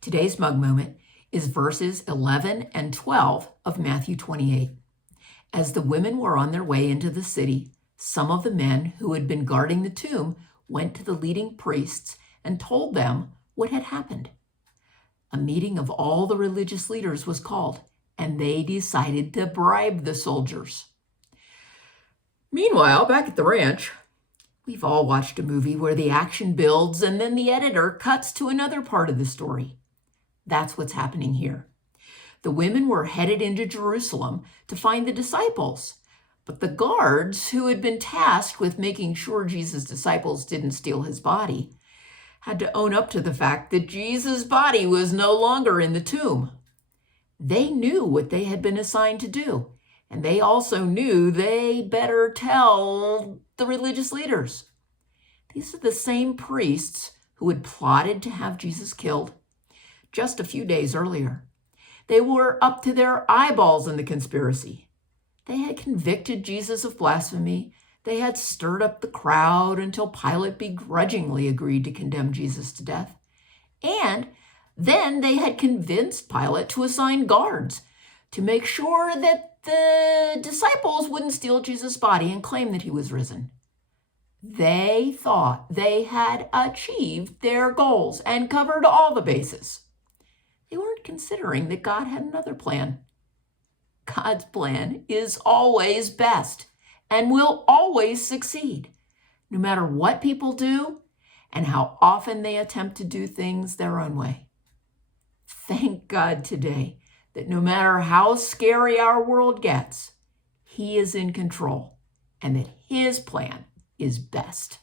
Today's mug moment is verses 11 and 12 of Matthew 28. As the women were on their way into the city, some of the men who had been guarding the tomb went to the leading priests and told them what had happened. A meeting of all the religious leaders was called, and they decided to bribe the soldiers. Meanwhile, back at the ranch, we've all watched a movie where the action builds and then the editor cuts to another part of the story. That's what's happening here. The women were headed into Jerusalem to find the disciples, but the guards who had been tasked with making sure Jesus' disciples didn't steal his body had to own up to the fact that Jesus' body was no longer in the tomb. They knew what they had been assigned to do, and they also knew they better tell the religious leaders. These are the same priests who had plotted to have Jesus killed just a few days earlier. They were up to their eyeballs in the conspiracy. They had convicted Jesus of blasphemy. They had stirred up the crowd until Pilate begrudgingly agreed to condemn Jesus to death. And then they had convinced Pilate to assign guards to make sure that the disciples wouldn't steal Jesus' body and claim that he was risen. They thought they had achieved their goals and covered all the bases. They weren't considering that God had another plan. God's plan is always best and will always succeed, no matter what people do and how often they attempt to do things their own way. Thank God today that no matter how scary our world gets, he is in control and that his plan is best.